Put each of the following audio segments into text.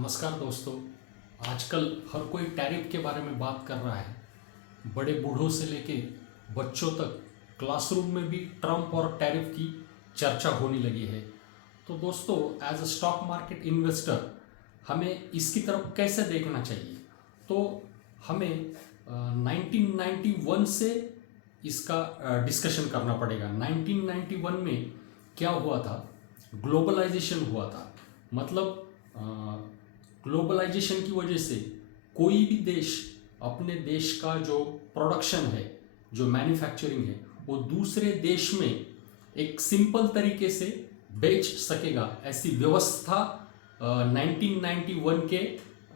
नमस्कार दोस्तों। आजकल हर कोई टैरिफ के बारे में बात कर रहा है। बड़े बूढ़ों से लेके बच्चों तक क्लासरूम में भी ट्रम्प और टैरिफ की चर्चा होने लगी है। तो दोस्तों, as a stock market investor हमें इसकी तरफ कैसे देखना चाहिए? तो हमें 1991 से इसका डिस्कशन करना पड़ेगा। 1991 में क्या हुआ था? ग्लोबलाइजेशन हुआ था। मतलब ग्लोबलाइजेशन की वजह से कोई भी देश अपने देश का जो प्रोडक्शन है, जो मैन्युफैक्चरिंग है, वो दूसरे देश में एक सिंपल तरीके से बेच सकेगा, ऐसी व्यवस्था 1991 के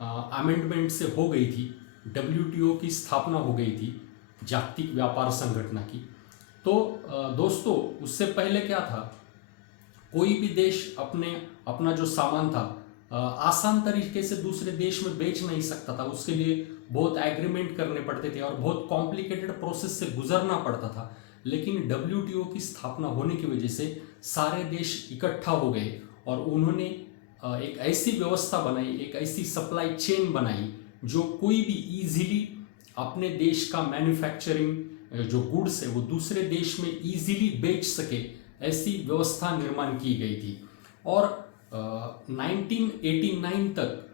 अमेंडमेंट से हो गई थी। डब्ल्यूटीओ की स्थापना हो गई थी, जागतिक व्यापार संगठन की। तो दोस्तों, उससे पहले क्या था? कोई भी देश अपना जो सामान था आसान तरीके से दूसरे देश में बेच नहीं सकता था। उसके लिए बहुत एग्रीमेंट करने पड़ते थे और बहुत कॉम्प्लिकेटेड प्रोसेस से गुजरना पड़ता था। लेकिन डब्ल्यूटीओ की स्थापना होने की वजह से सारे देश इकट्ठा हो गए और उन्होंने एक ऐसी व्यवस्था बनाई, एक ऐसी सप्लाई चेन बनाई जो कोई भी इजीली अपने देश का मैन्युफैक्चरिंग जो गुड्स है वो दूसरे देश में इजीली बेच सके, ऐसी व्यवस्था निर्माण की गई थी। और 1989 तक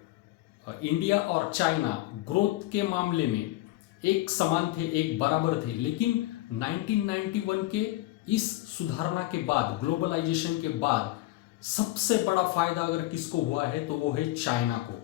इंडिया और चाइना ग्रोथ के मामले में एक समान थे, एक बराबर थे। लेकिन 1991 के इस सुधारणा के बाद, ग्लोबलाइजेशन के बाद, सबसे बड़ा फायदा अगर किसको हुआ है तो वो है चाइना को।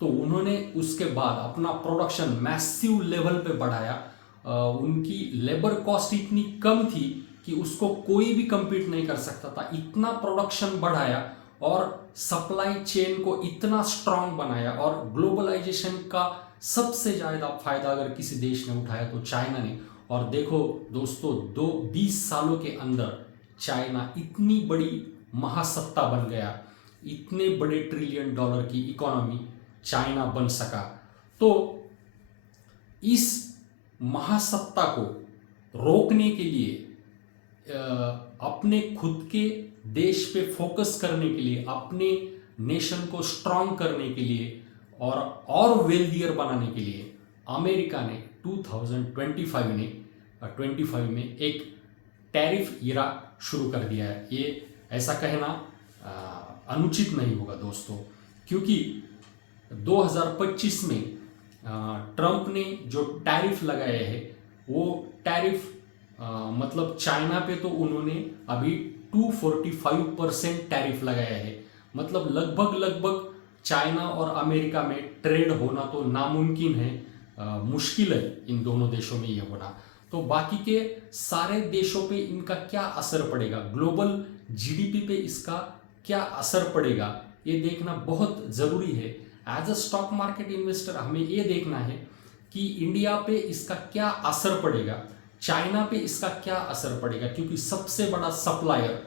तो उन्होंने उसके बाद अपना प्रोडक्शन मैसिव लेवल पे बढ़ाया। उनकी लेबर कॉस्ट इतनी कम थी कि उसको कोई भी compete नहीं कर सकता था। इतना प्रोडक्शन बढ़ाया और सप्लाई चेन को इतना स्ट्रांग बनाया। और ग्लोबलाइजेशन का सबसे ज़्यादा फायदा अगर किसी देश ने उठाया तो चाइना ने। और देखो दोस्तों, 20 सालों के अंदर चाइना इतनी बड़ी महासत्ता बन गया, इतने बड़े $1 ट्रिलियन की इकोनॉमी चाइना बन सका। तो इस महासत्ता को रोकने के लिए, अपने खुद के देश पे फोकस करने के लिए, अपने नेशन को स्ट्रांग करने के लिए और वेल्दियर बनाने के लिए अमेरिका ने 2025 में एक टैरिफ इरा शुरू कर दिया है। ये ऐसा कहना अनुचित नहीं होगा दोस्तों, क्योंकि 2025 में ट्रंप ने जो टैरिफ लगाए हैं वो टैरिफ मतलब चाइना पे तो उन्होंने अभी 245% टैरिफ लगाया है। मतलब लगभग चाइना और अमेरिका में ट्रेड होना तो नामुमकिन है, मुश्किल है इन दोनों देशों में ये होना। तो बाकी के सारे देशों पे इनका क्या असर पड़ेगा, ग्लोबल जीडीपी पे इसका क्या असर पड़ेगा, ये देखना बहुत ज़रूरी है। As a stock market investor हमें ये देखना है कि इंडिया पे इसका क्या असर पड़ेगा, चाइना पे इसका क्या असर पड़ेगा, क्योंकि सबसे बड़ा सप्लायर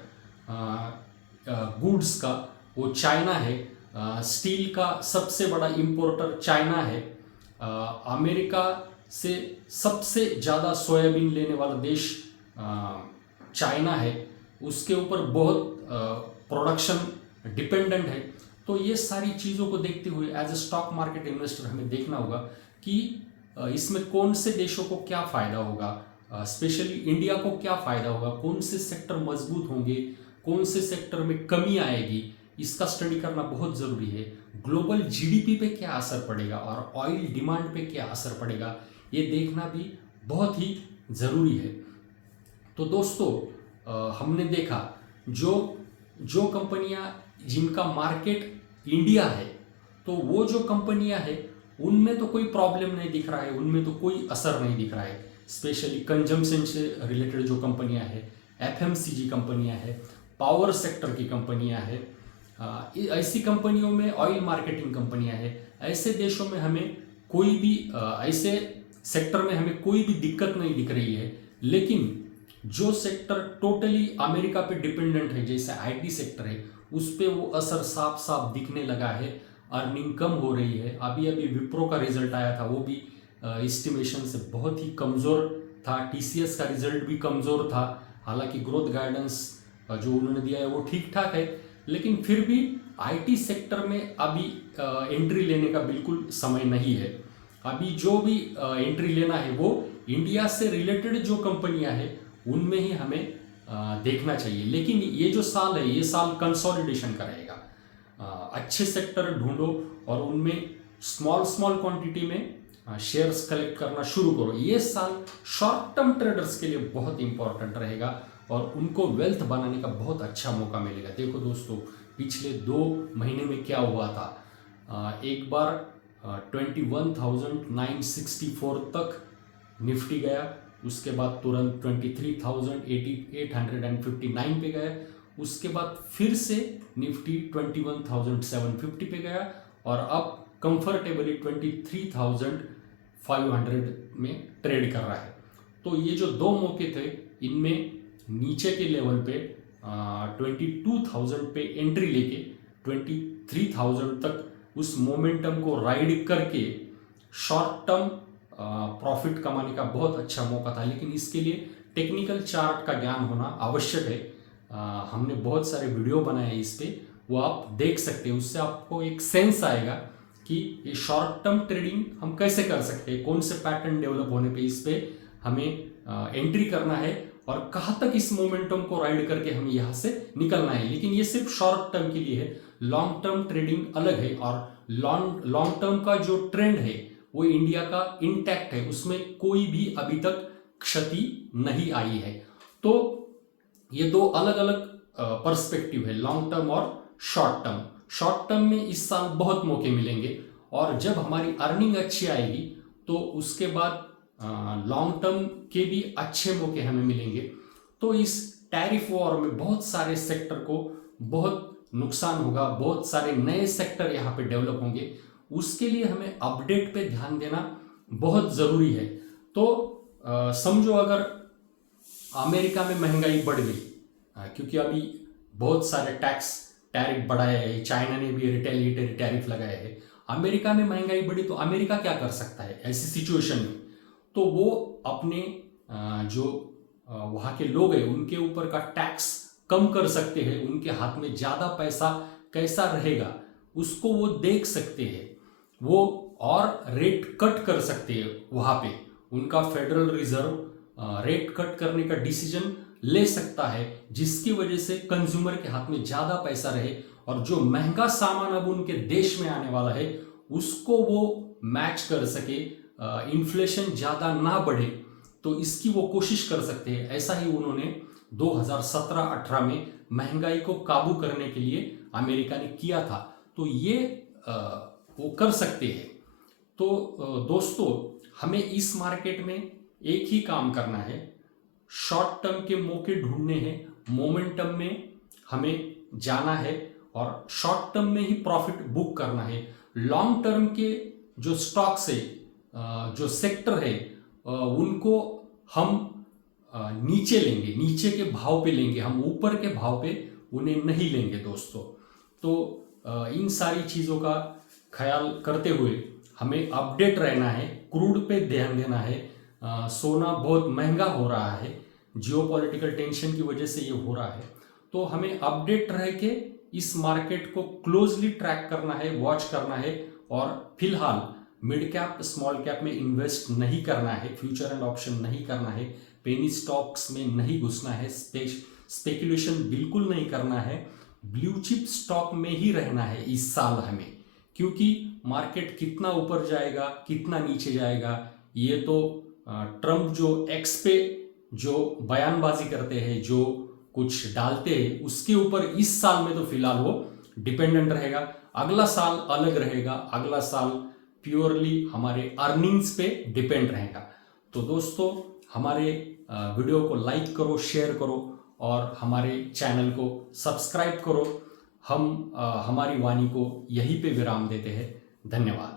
गुड्स का वो चाइना है। स्टील का सबसे बड़ा इंपोर्टर चाइना है। अमेरिका से सबसे ज़्यादा सोयाबीन लेने वाला देश चाइना है। उसके ऊपर बहुत प्रोडक्शन डिपेंडेंट है। तो ये सारी चीज़ों को देखते हुए as a stock market investor हमें देखना होगा कि इसमें कौन से देशों को क्या फ़ायदा होगा, स्पेशली इंडिया को क्या फ़ायदा होगा, कौन से सेक्टर मजबूत होंगे, कौन से सेक्टर में कमी आएगी, इसका स्टडी करना बहुत ज़रूरी है। ग्लोबल जीडीपी पे क्या असर पड़ेगा और ऑयल डिमांड पे क्या असर पड़ेगा, ये देखना भी बहुत ही ज़रूरी है। तो दोस्तों, हमने देखा जो कंपनियां जिनका मार्केट इंडिया है, तो वो जो कंपनियां हैं उनमें तो कोई प्रॉब्लम नहीं दिख रहा है, उनमें तो कोई असर नहीं दिख रहा है। स्पेशली कंजम्पशन से रिलेटेड जो कंपनियां हैं, एफएमसीजी कंपनियां हैं, पावर सेक्टर की कंपनियां हैं, ऐसी कंपनियों में ऑयल मार्केटिंग कंपनियां हैं। ऐसे देशों में हमें कोई भी ऐसे सेक्टर में हमें कोई भी दिक्कत नहीं दिख रही है। लेकिन जो सेक्टर टोटली अमेरिका पे डिपेंडेंट है, जैसे आईटी सेक्टर है, उस पर वो असर साफ साफ दिखने लगा है। अर्निंग कम हो रही है। अभी विप्रो का रिजल्ट आया था, वो भी एस्टिमेशन से बहुत ही कमज़ोर था। टीसीएस का रिजल्ट भी कमज़ोर था। हालांकि ग्रोथ गाइडेंस जो उन्होंने दिया है वो ठीक ठाक है, लेकिन फिर भी आईटी सेक्टर में अभी एंट्री लेने का बिल्कुल समय नहीं है। अभी जो भी एंट्री लेना है वो इंडिया से रिलेटेड जो कंपनियां हैं उनमें ही हमें देखना चाहिए। लेकिन ये जो साल है ये साल कंसोलिडेशन का रहेगा। अच्छे सेक्टर ढूंढो और उनमें स्मॉल स्मॉल क्वांटिटी में शेयर्स कलेक्ट करना शुरू करो। ये साल शॉर्ट टर्म ट्रेडर्स के लिए बहुत इंपॉर्टेंट रहेगा और उनको वेल्थ बनाने का बहुत अच्छा मौका मिलेगा। देखो दोस्तों, पिछले 2 महीने में क्या हुआ था। एक बार 21,964 तक निफ्टी गया, उसके बाद तुरंत 23,859 पे गया, उसके बाद फिर से निफ्टी 21,750 पे गया और अब कंफर्टेबली 23,500 में ट्रेड कर रहा है। तो ये जो 2 मौके थे इनमें नीचे के लेवल पे 22,000 पे एंट्री लेके 23,000 तक उस मोमेंटम को राइड करके शॉर्ट टर्म प्रॉफिट कमाने का बहुत अच्छा मौका था। लेकिन इसके लिए टेक्निकल चार्ट का ज्ञान होना आवश्यक है। हमने बहुत सारे वीडियो बनाए हैं इस पे, वो आप देख सकते हैं। उससे आपको एक सेंस आएगा कि ये शॉर्ट टर्म ट्रेडिंग हम कैसे कर सकते हैं, कौन से पैटर्न डेवलप होने पे इस पे हमें एंट्री करना है और कहाँ तक इस मोमेंटम को राइड करके हमें यहाँ से निकलना है। लेकिन ये सिर्फ शॉर्ट टर्म के लिए है, लॉन्ग टर्म ट्रेडिंग अलग है। और लॉन्ग टर्म का जो ट्रेंड है वो इंडिया का इंटैक्ट है, उसमें कोई भी अभी तक क्षति नहीं आई है। तो ये 2 अलग अलग पर्सपेक्टिव है, लॉन्ग टर्म और शॉर्ट टर्म। शॉर्ट टर्म में इस साल बहुत मौके मिलेंगे और जब हमारी अर्निंग अच्छी आएगी तो उसके बाद लॉन्ग टर्म के भी अच्छे मौके हमें मिलेंगे। तो इस टैरिफ वॉर में बहुत सारे सेक्टर को बहुत नुकसान होगा, बहुत सारे नए सेक्टर यहाँ पे डेवलप होंगे। उसके लिए हमें अपडेट पे ध्यान देना बहुत ज़रूरी है। तो समझो अगर अमेरिका में महंगाई बढ़ गई, क्योंकि अभी बहुत सारे टैरिफ बढ़ाए हैं, चाइना ने भी रिटेलिएटरी टैरिफ लगाए हैं, अमेरिका में महंगाई बढ़ी तो अमेरिका क्या कर सकता है ऐसी सिचुएशन में? तो वो अपने जो वहाँ के लोग हैं उनके ऊपर का टैक्स कम कर सकते हैं, उनके हाथ में ज़्यादा पैसा कैसा रहेगा उसको वो देख सकते हैं, वो और रेट कट कर सकते हैं। वहाँ पे उनका फेडरल रिजर्व रेट कट करने का डिसीजन ले सकता है, जिसकी वजह से कंज्यूमर के हाथ में ज़्यादा पैसा रहे और जो महंगा सामान अब उनके देश में आने वाला है उसको वो मैच कर सके, इन्फ्लेशन ज़्यादा ना बढ़े, तो इसकी वो कोशिश कर सकते हैं। ऐसा ही उन्होंने 2017-18 में महंगाई को काबू करने के लिए अमेरिका ने किया था। तो ये वो कर सकते हैं। तो दोस्तों, हमें इस मार्केट में एक ही काम करना है, शॉर्ट टर्म के मौके ढूंढने हैं, मोमेंटम में हमें जाना है और शॉर्ट टर्म में ही प्रॉफिट बुक करना है। लॉन्ग टर्म के जो स्टॉक्स है, जो सेक्टर है, उनको हम नीचे लेंगे, नीचे के भाव पे लेंगे, हम ऊपर के भाव पे उन्हें नहीं लेंगे दोस्तों। तो इन सारी चीज़ों का ख्याल करते हुए हमें अपडेट रहना है, क्रूड पे ध्यान देना है। सोना बहुत महंगा हो रहा है, जियोपॉलिटिकल टेंशन की वजह से ये हो रहा है। तो हमें अपडेट रह के इस मार्केट को क्लोजली ट्रैक करना है, वॉच करना है और फिलहाल मिड कैप स्मॉल कैप में इन्वेस्ट नहीं करना है, फ्यूचर एंड ऑप्शन नहीं करना है, पेनी स्टॉक्स में नहीं घुसना है, स्पेकुलेशन बिल्कुल नहीं करना है, ब्लू चिप स्टॉक में ही रहना है इस साल हमें। क्योंकि मार्केट कितना ऊपर जाएगा कितना नीचे जाएगा ये तो ट्रम्प जो एक्स पे जो बयानबाजी करते हैं, जो कुछ डालते हैं, उसके ऊपर इस साल में तो फिलहाल वो डिपेंडेंट रहेगा। अगला साल अलग रहेगा, अगला साल प्योरली हमारे अर्निंग्स पे डिपेंड रहेगा। तो दोस्तों, हमारे वीडियो को लाइक करो, शेयर करो और हमारे चैनल को सब्सक्राइब करो। हम हमारी वाणी को यहीं पे विराम देते हैं। धन्यवाद।